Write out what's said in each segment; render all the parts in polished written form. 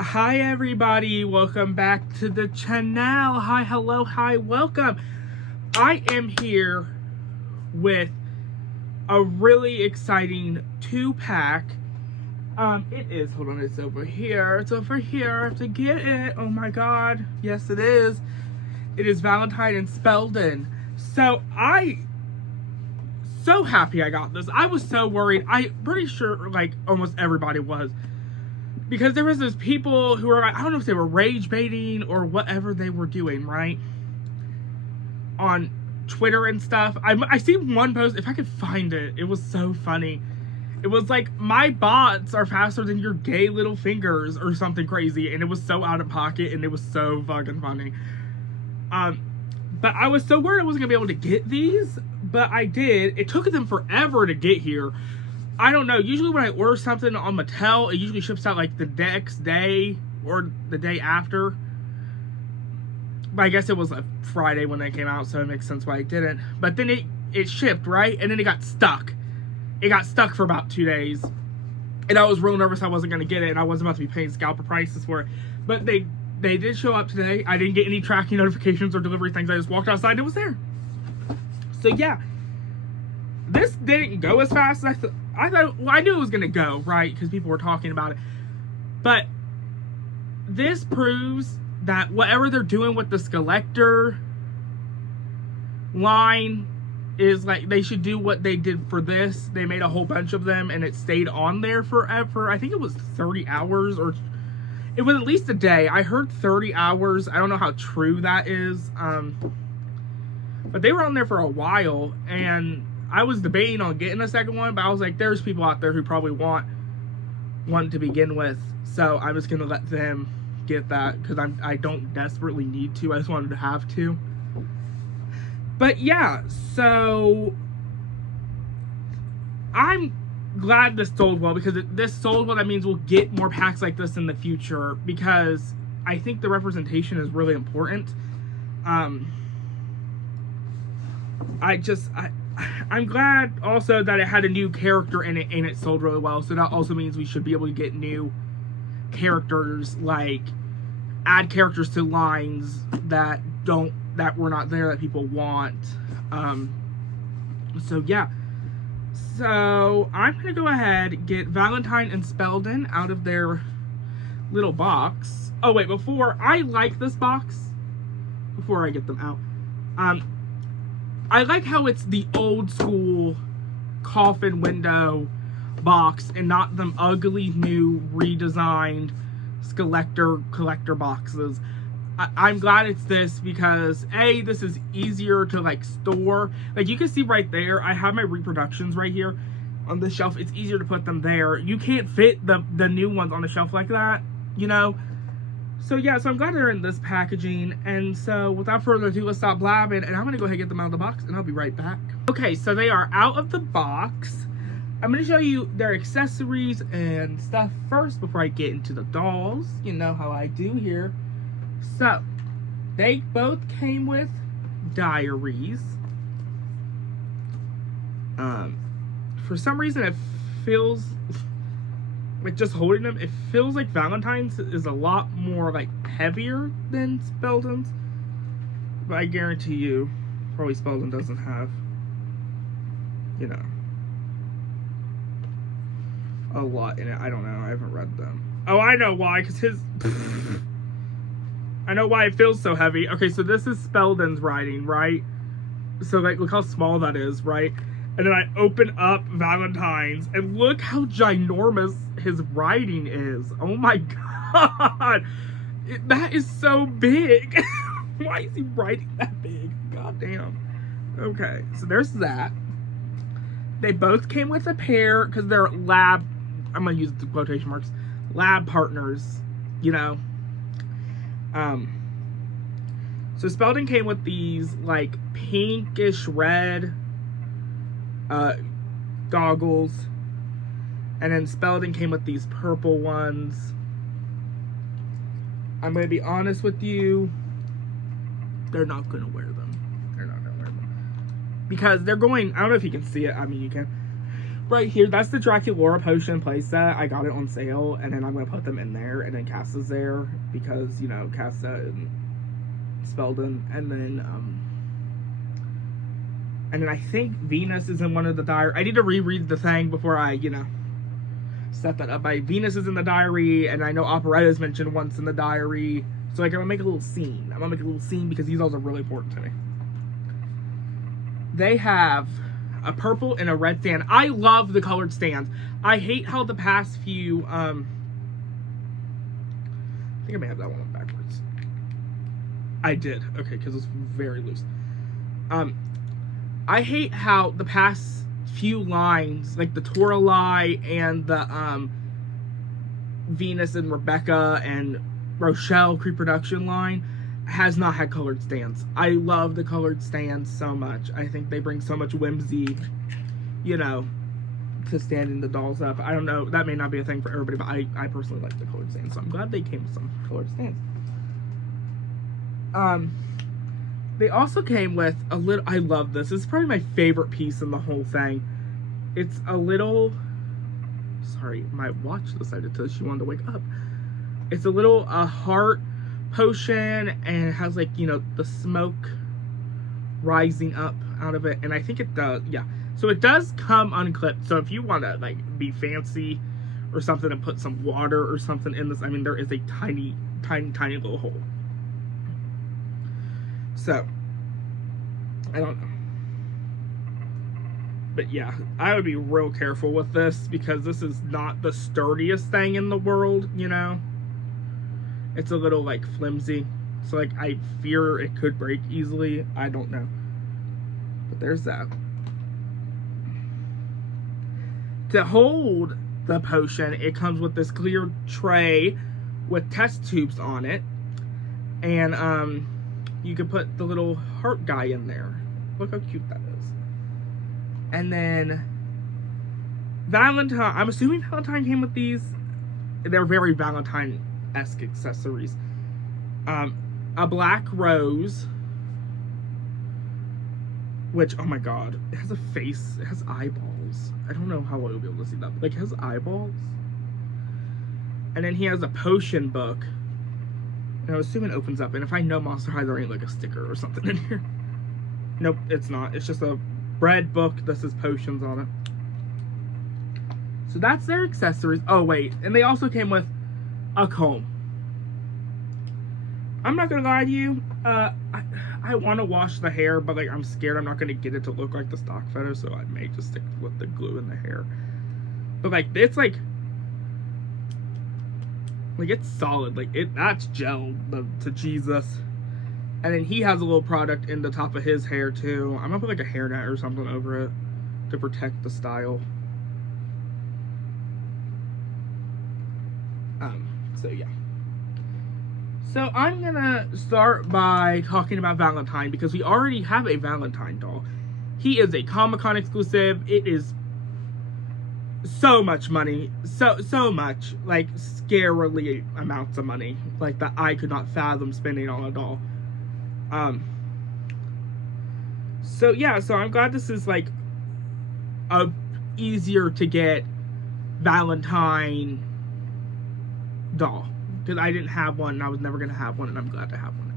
Hi everybody, welcome back to the channel. Hi, hello, hi, welcome. I am here with a really exciting 2-pack. It is, hold on, it's over here. It's over here, I have to get it. Oh my god, yes it is. It is Valentine and Spelldon. So happy I got this. I was so worried. I'm pretty sure like almost everybody was. Because there was those people who were, I don't know if they were rage baiting or whatever they were doing, right? On Twitter and stuff. I seen one post, if I could find it, it was so funny. It was like, my bots are faster than your gay little fingers or something crazy. And it was so out of pocket and it was so fucking funny. But I was so worried I wasn't going to be able to get these. But I did. It took them forever to get here. I don't know, usually when I order something on Mattel, it usually ships out like the next day or the day after. But I guess it was a Friday when they came out, so it makes sense why I didn't. But then it shipped, right? And then it got stuck. It got stuck for about 2 days. And I was real nervous I wasn't going to get it, and I wasn't about to be paying scalper prices for it. But they did show up today. I didn't get any tracking notifications or delivery things. I just walked outside and it was there. So yeah. This didn't go as fast as I thought. Well, I knew it was going to go, right? Because people were talking about it. But this proves that whatever they're doing with the Skeletor line is like, they should do what they did for this. They made a whole bunch of them and it stayed on there forever. I think it was 30 hours or it was at least a day. I heard 30 hours. I don't know how true that is. But they were on there for a while, and I was debating on getting a second one, but I was like, there's people out there who probably want one to begin with, so I'm just gonna let them get that because I don't desperately need to. I just wanted to have to. But yeah, so I'm glad this sold well, because this sold well. That means we'll get more packs like this in the future, because I think the representation is really important. I'm glad also that it had a new character in it and it sold really well. So that also means we should be able to get new characters, like add characters to lines that were not there that people want. So yeah. So I'm gonna go ahead and get Valentine and Spelldon out of their little box. Oh wait, before I like this box, before I get them out, I like how it's the old school coffin window box and not them ugly new redesigned Skeletor collector boxes. I'm glad it's this because A, this is easier to like store. Like you can see right there, I have my reproductions right here on the shelf. It's easier to put them there. You can't fit the new ones on the shelf like that, you know? So yeah, so I'm glad they're in this packaging, and so without further ado, let's stop blabbing, and I'm gonna go ahead and get them out of the box, and I'll be right back. Okay, so they are out of the box. I'm gonna show you their accessories and stuff first before I get into the dolls. You know how I do here. So, they both came with diaries. For some reason it feels like, just holding them, it feels like Valentine's is a lot more like heavier than Spelldon's, but I guarantee you probably Spelldon doesn't have, you know, a lot in it. I don't know, I haven't read them. Oh, I know why, because his I know why it feels so heavy. Okay, so this is Spelldon's writing, right? So like, look how small that is, right? And then I open up Valentine's, and look how ginormous his writing is. Oh my god. That is so big. Why is he writing that big? God damn. Okay, so there's that. They both came with a pair, because they're lab, I'm going to use the quotation marks, lab partners, you know. So Spelldon came with these, like, pinkish red goggles, and then Spelldon came with these purple ones. I'm gonna be honest with you, they're not gonna wear them. They're not gonna wear them because they're going, I don't know if you can see it, I mean you can, right here, that's the Draculaura potion playset. I got it on sale, and then I'm going to put them in there, and then Casta's there, because, you know, Casta and Spelldon, and then I think Venus is in one of the diary. I need to reread the thing before I, you know, set that up. Venus is in the diary, and I know Operetta's mentioned once in the diary, so like, I'm going to make a little scene. I'm going to make a little scene, because these all are really important to me. They have a purple and a red stand. I love the colored stands. I hate how the past few, I think I may have that one backwards. I did. Okay, because it's very loose. I hate how the past few lines, like the Toralei and the, Venus and Rebecca and Rochelle pre-production line, has not had colored stands. I love the colored stands so much. I think they bring so much whimsy, you know, to standing the dolls up. I don't know, that may not be a thing for everybody, but I personally like the colored stands, so I'm glad they came with some colored stands. They also came with a little, I love this. It's probably my favorite piece in the whole thing. It's a little, sorry, my watch decided to, she wanted to wake up. It's a little heart potion, and it has, like, you know, the smoke rising up out of it, and I think it does, yeah. So it does come unclipped, so if you want to, like, be fancy or something and put some water or something in this, I mean, there is a tiny, tiny, tiny little hole. So, I don't know. But yeah, I would be real careful with this, because this is not the sturdiest thing in the world, you know? It's a little, like, flimsy. So, like, I fear it could break easily. I don't know. But there's that. To hold the potion, it comes with this clear tray with test tubes on it. And, you can put the little heart guy in there. Look how cute that is. And then, Valentine. I'm assuming Valentine came with these. They're very Valentine-esque accessories. A black rose, which, oh my god, it has a face, it has eyeballs. I don't know how well you'll be able to see that, but like, it has eyeballs. And then he has a potion book, and I assume it opens up, and if I know Monster High, there ain't like a sticker or something in here. Nope, it's not. It's just a red book that says potions on it. So that's their accessories. Oh wait, and they also came with a comb. I'm not gonna lie to you, I want to wash the hair, but like, I'm scared I'm not gonna get it to look like the stock photo, so I may just stick with the glue in the hair. But like, it's like it's solid, like, that's gel to Jesus. And then he has a little product in the top of his hair too. I'm gonna put like a hairnet or something over it to protect the style. So yeah. So I'm gonna start by talking about Valentine, because we already have a Valentine doll. He is a Comic-Con exclusive. It is so much money, so much, like, scarily amounts of money, like, that I could not fathom spending on a doll. So yeah, so I'm glad this is like a easier to get Valentine doll, because I didn't have one and I was never gonna have one, and I'm glad to have one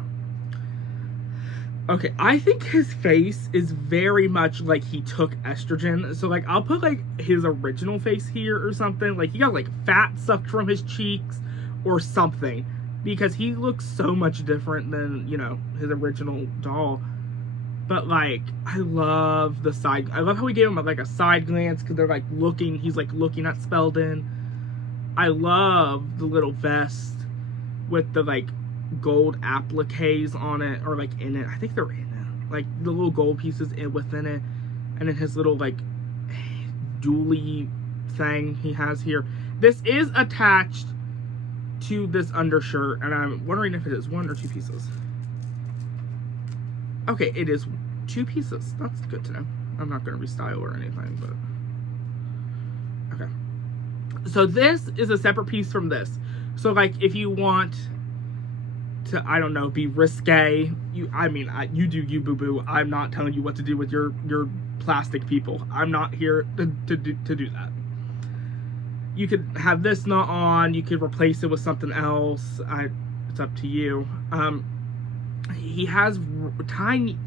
now. Okay, I think his face is very much like he took estrogen. So like, I'll put like his original face here or something. Like, he got like fat sucked from his cheeks or something, because he looks so much different than, you know, his original doll. But like, I love how we gave him like a side glance, because they're like looking, he's like looking at Spelldon. I love the little vest with the like gold appliques on it, or like in it. I think they're in it. Like the little gold pieces within it. And then his little like dually thing he has here. This is attached to this undershirt, and I'm wondering if it is one or two pieces. Okay, it is 2 pieces. That's good to know. I'm not going to restyle or anything, but okay. So this is a separate piece from this. So like, if you want to, I don't know, be risque, you do you, boo boo. I'm not telling you what to do with your plastic people. I'm not here to do that. You could have this not on. You could replace it with something else. It's up to you. He has tiny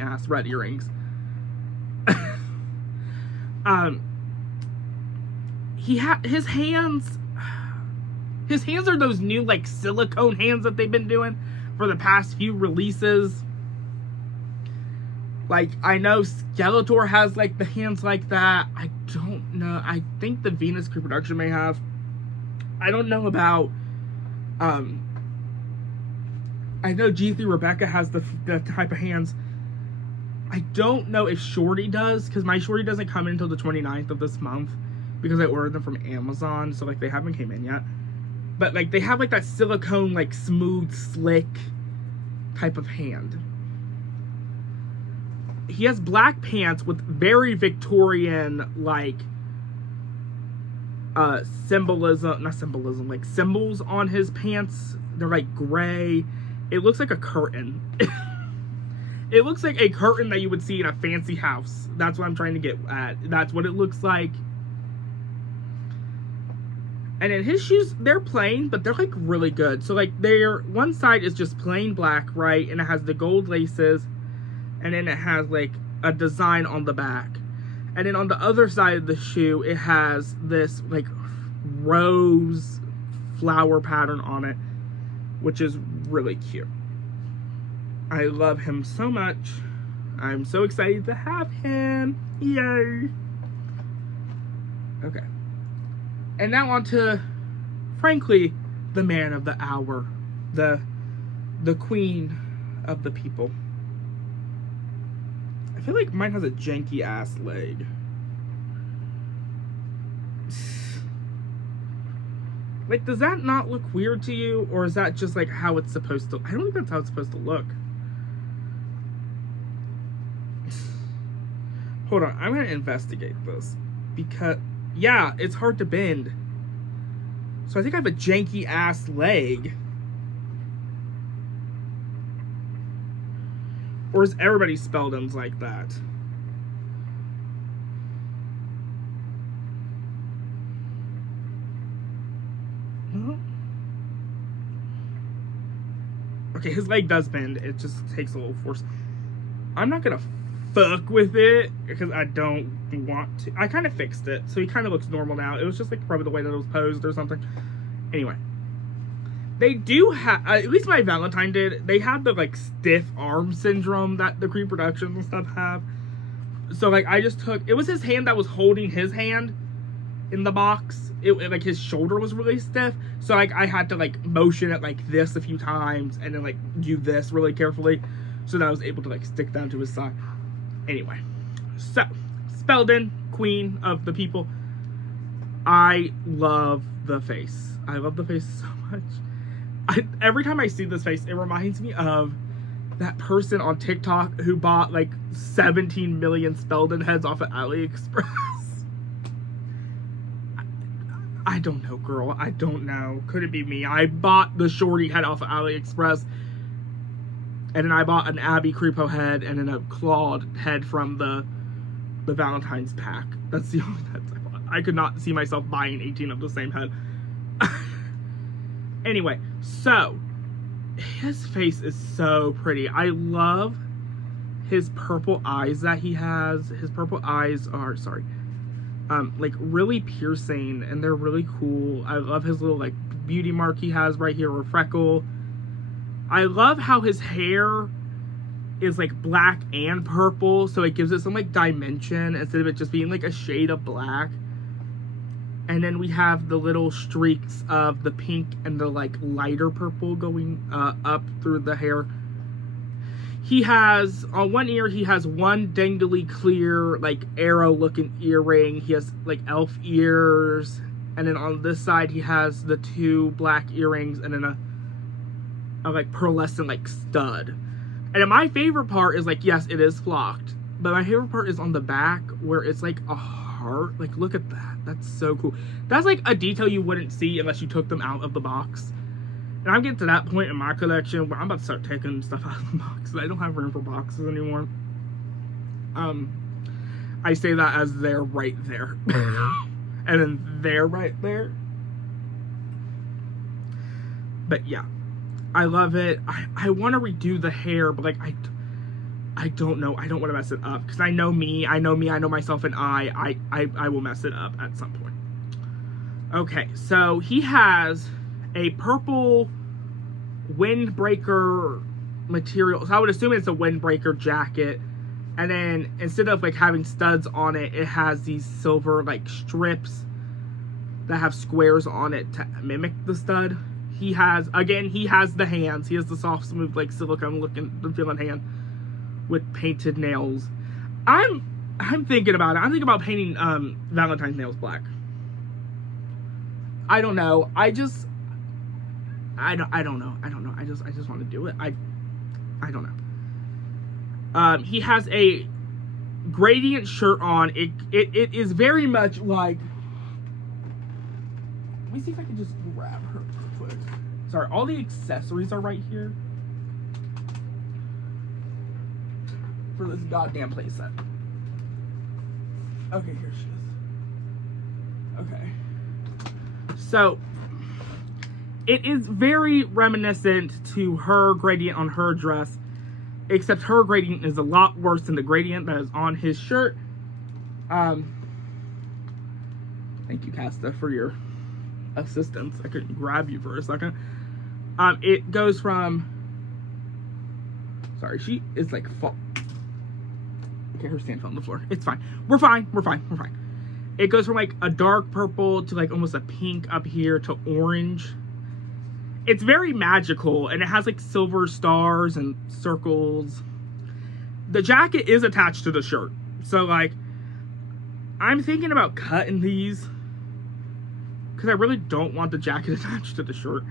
ass red earrings. His hands. His hands are those new like silicone hands that they've been doing for the past few releases. Like, I know Skeletor has like the hands like that. I don't know. I think the Venus Pre-Production may have. I don't know about I know G3 Rebecca has the type of hands. I don't know if Shorty does, because my Shorty doesn't come in until the 29th of this month, because I ordered them from Amazon, so like they haven't came in yet. But like they have like that silicone, like smooth, slick type of hand. He has black pants with very Victorian like symbolism, not symbolism, like symbols on his pants. They're like gray. It looks like a curtain. It looks like a curtain that you would see in a fancy house. That's what I'm trying to get at. That's what it looks like. And then his shoes, they're plain, but they're like really good. So like one side is just plain black, right? And it has the gold laces. And then it has like a design on the back. And then on the other side of the shoe, it has this like rose flower pattern on it, which is really cute. I love him so much. I'm so excited to have him. Yay. Okay. And now on to, frankly, the man of the hour. The queen of the people. I feel like mine has a janky ass leg. Like, does that not look weird to you? Or is that just like how it's supposed to? I don't think that's how it's supposed to look. Hold on, I'm gonna investigate this. Because, yeah, it's hard to bend. So I think I have a janky ass leg. Or is everybody Spelldon's like that? No? Okay, his leg does bend. It just takes a little force. I'm not gonna fuck with it because I don't want to. I kind of fixed it, so he kind of looks normal now. It was just like probably the way that it was posed or something. Anyway. They do have, at least my Valentine did, they have the, like, stiff arm syndrome that the Pre-Productions and stuff have. So, like, I just took, it was his hand that was holding his hand in the box. Like, his shoulder was really stiff. So, like, I had to, like, motion it like this a few times and then, like, do this really carefully so that I was able to, like, stick down to his side. Anyway. So, Spelldon, queen of the people. I love the face. I love the face so much. Every time I see this face, it reminds me of that person on TikTok who bought like 17 million Spelldon heads off of AliExpress. I don't know, girl. I don't know. Could it be me? I bought the Shorty head off of AliExpress. And then I bought an Abby Creepo head and then a Claude head from the Valentine's pack. That's the only heads I bought. I could not see myself buying 18 of the same head. Anyway, so his face is so pretty. I love his purple eyes that he has. His purple eyes are, like really piercing and they're really cool. I love his little like beauty mark he has right here, or freckle. I love how his hair is like black and purple, so it gives it some like dimension instead of it just being like a shade of black. And then we have the little streaks of the pink and the like lighter purple going up through the hair. He has, on one ear, he has one dangly clear, like arrow looking earring. He has like elf ears. And then on this side, he has the two black earrings and then a like pearlescent like stud. And then my favorite part is like, yes, it is flocked. But my favorite part is on the back where it's like a heart. Like, look at that. That's so cool. That's like a detail you wouldn't see unless you took them out of the box. And I'm getting to that point in my collection where I'm about to start taking stuff out of the box. I don't have room for boxes anymore. I say that as they're right there. And then they're right there. But yeah, I love it. I want to redo the hair, but like I don't know. I don't want to mess it up because I know me. I know myself, and I will mess it up at some point. Okay, so he has a purple windbreaker material. So I would assume it's a windbreaker jacket. And then instead of like having studs on it, it has these silver like strips that have squares on it to mimic the stud. He has the hands. He has the soft, smooth, like silicone looking, feeling hand with painted nails. I'm thinking about it. I'm thinking about painting Valentine's nails black. I don't know. I don't know. I just want to do it. I don't know. He has a gradient shirt on. It is very much like. Let me see if I can just grab her real quick. Sorry, all the accessories are right here for this goddamn playset. Okay, here she is. Okay. So, it is very reminiscent to her gradient on her dress, except her gradient is a lot worse than the gradient that is on his shirt. Thank you, Casta, for your assistance. I couldn't grab you for a second. It goes from... Sorry, she is like... Okay, her stand fell on the floor. It's fine. We're fine. It goes from like a dark purple to like almost a pink up here to orange. It's very magical, and it has like silver stars and circles. The jacket is attached to the shirt, so like I'm thinking about cutting these because I really don't want the jacket attached to the shirt.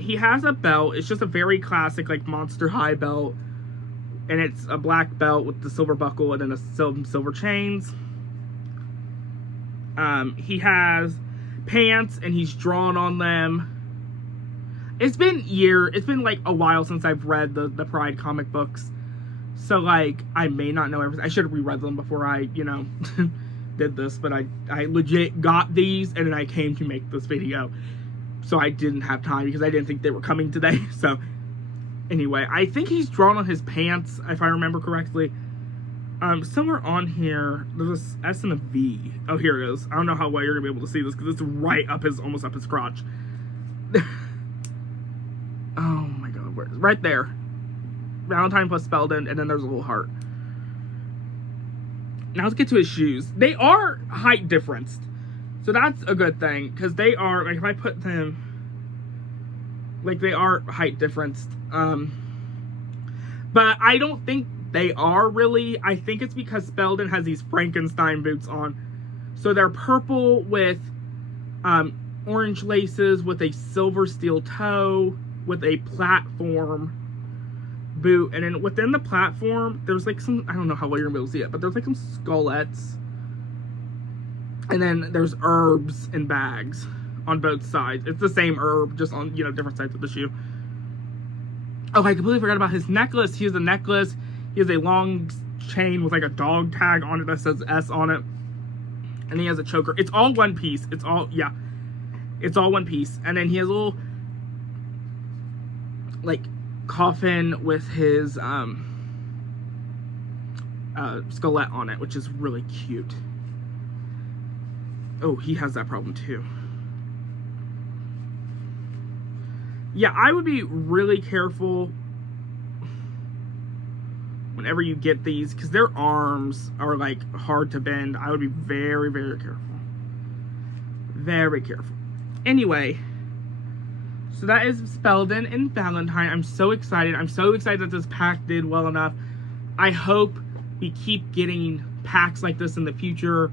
He has a belt. It's just a very classic like Monster High belt, and it's a black belt with the silver buckle and then the silver chains. He has pants, and he's drawn on them. It's been like a while since I've read the Pride comic books, so like I may not know everything. I should have reread them before I did this, but I legit got these and then I came to make this video, so I didn't have time because I didn't think they were coming today. So anyway, I think he's drawn on his pants if I remember correctly. Somewhere on here, there's a S and a V. Oh, here it is. I don't know how well you're gonna be able to see this because it's right up almost up his crotch. Oh my god, where is it? Right there. Valentine plus Spelldon, and then there's a little heart. Now let's get to his shoes. They are height differenced, so that's a good thing because they are like if I put them, like they are height differenced. But I don't think they are really. I think it's because Spelldon has these Frankenstein boots on. So they're purple with orange laces with a silver steel toe with a platform boot. And then within the platform, there's like some, I don't know how well you're going to be able to see it, but there's like some skullettes. And then there's herbs and bags on both sides. It's the same herb, just on, different sides of the shoe. Oh, I completely forgot about his necklace. He has a necklace. He has a long chain with like a dog tag on it that says S on it. And he has a choker. It's all one piece. It's all one piece. And then he has a little like coffin with his skelette on it, which is really cute. Oh, he has that problem too. Yeah, I would be really careful whenever you get these, because their arms are like hard to bend. I would be very, very careful. Very careful. Anyway, so that is Spelldon and Valentine. I'm so excited. I'm so excited that this pack did well enough. I hope we keep getting packs like this in the future,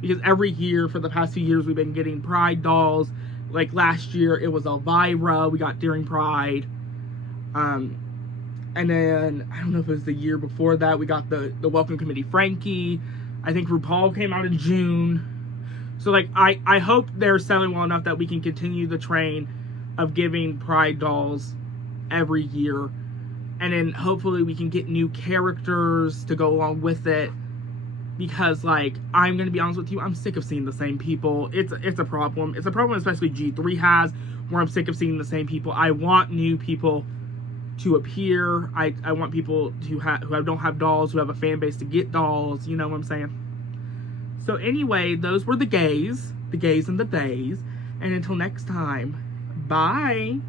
because every year for the past few years we've been getting Pride dolls. Like last year it was Elvira we got during Pride. And then, I don't know if it was the year before that, we got the Welcome Committee Frankie. I think RuPaul came out in June. So, like, I hope they're selling well enough that we can continue the train of giving Pride dolls every year. and then hopefully we can get new characters to go along with it. Because, like, I'm gonna be honest with you, I'm sick of seeing the same people. It's a problem. It's a problem especially G3 has, where I'm sick of seeing the same people. I want new people to appear. I want people who don't have dolls, who have a fan base to get dolls. You know what I'm saying? So anyway, those were the gays and the theys. And until next time, bye.